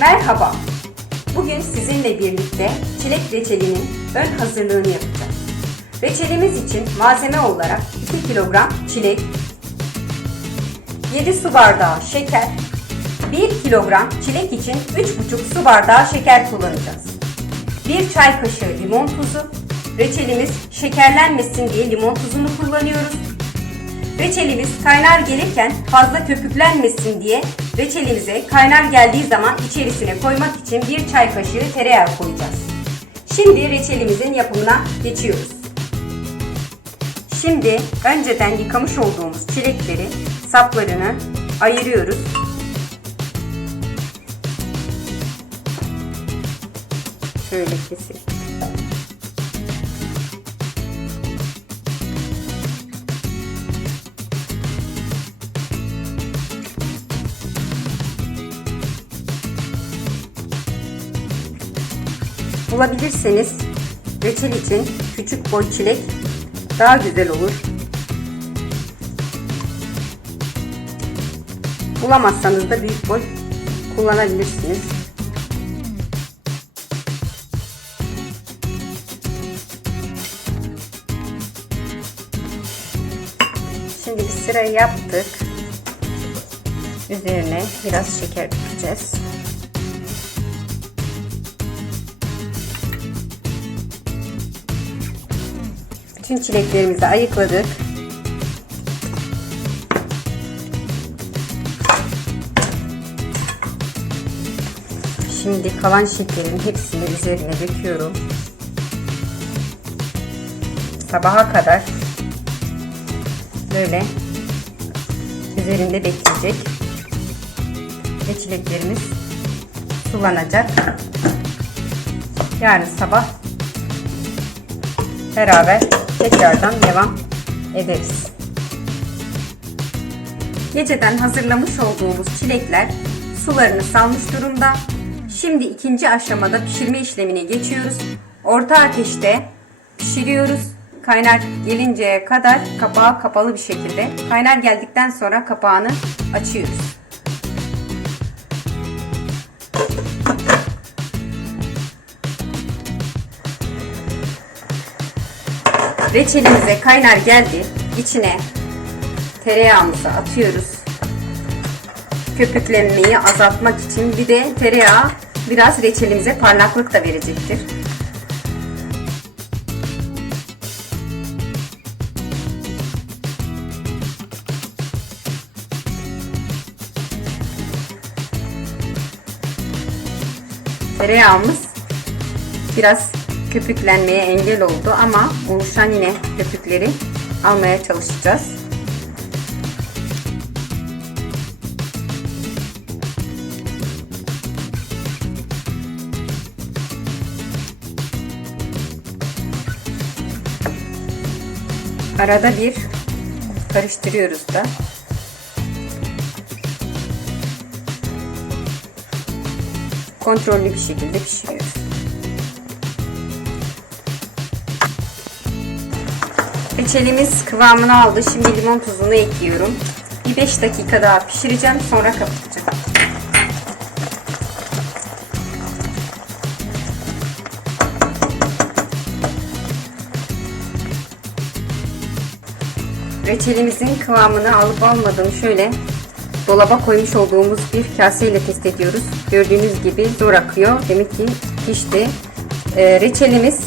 Merhaba. Bugün sizinle birlikte çilek reçelinin ön hazırlığını yapacağız. Reçelimiz için malzeme olarak 2 kilogram çilek, 7 su bardağı şeker, 1 kilogram çilek için 3,5 su bardağı şeker kullanacağız. 1 çay kaşığı limon tuzu, reçelimiz şekerlenmesin diye limon tuzunu kullanıyoruz. Reçelimiz kaynar gelirken fazla köpüklenmesin diye reçelimize kaynar geldiği zaman içerisine koymak için bir çay kaşığı tereyağı koyacağız. Şimdi reçelimizin yapımına geçiyoruz. Şimdi önceden yıkamış olduğumuz çilekleri saplarını ayırıyoruz. Şöyle keselim. Bulabilirseniz reçel için küçük boy çilek daha güzel olur. Bulamazsanız da büyük boy kullanabilirsiniz. Şimdi bir sıra yaptık. Üzerine biraz şeker dökeceğiz. Bütün çileklerimizi ayıkladık. Şimdi kalan şekerin hepsini üzerine döküyorum. Sabaha kadar böyle üzerinde bekleyecek ve çileklerimiz sulanacak. Yarın sabah beraber tekrardan devam ederiz. Geceden hazırlamış olduğumuz çilekler sularını salmış durumda. Şimdi ikinci aşamada pişirme işlemine geçiyoruz. Orta ateşte pişiriyoruz. Kaynar gelinceye kadar kapağı kapalı bir şekilde. Kaynar geldikten sonra kapağını açıyoruz. Reçelimize kaynar geldi. İçine tereyağımızı atıyoruz. Köpüklenmeyi azaltmak için bir de tereyağı biraz reçelimize parlaklık da verecektir. Tereyağımız biraz köpüklenmeye engel oldu ama oluşan yine köpükleri almaya çalışacağız. Arada bir karıştırıyoruz da. Kontrollü bir şekilde pişiriyoruz. Reçelimiz kıvamını aldı. Şimdi limon tuzunu ekliyorum. Bir 5 dakika daha pişireceğim. Sonra kapatacağım. Reçelimizin kıvamını alıp almadığını şöyle dolaba koymuş olduğumuz bir kaseyle test ediyoruz. Gördüğünüz gibi zor akıyor. Demek ki pişti. Ee, reçelimiz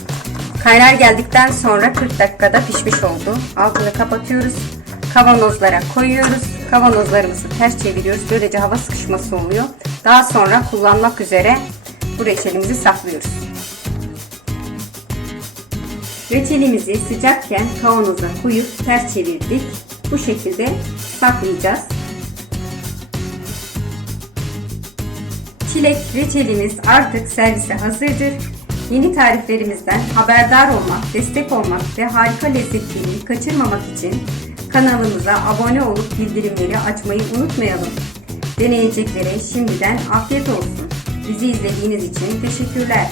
Kaynar geldikten sonra 40 dakikada pişmiş oldu. Altını kapatıyoruz. Kavanozlara koyuyoruz. Kavanozlarımızı ters çeviriyoruz. Böylece hava sıkışması oluyor. Daha sonra kullanmak üzere bu reçelimizi saklıyoruz. Reçelimizi sıcakken kavanoza koyup ters çevirdik. Bu şekilde saklayacağız. Çilek reçelimiz artık servise hazırdır. Yeni tariflerimizden haberdar olmak, destek olmak ve harika lezzetlerini kaçırmamak için kanalımıza abone olup bildirimleri açmayı unutmayalım. Deneyeceklere şimdiden afiyet olsun. Bizi izlediğiniz için teşekkürler.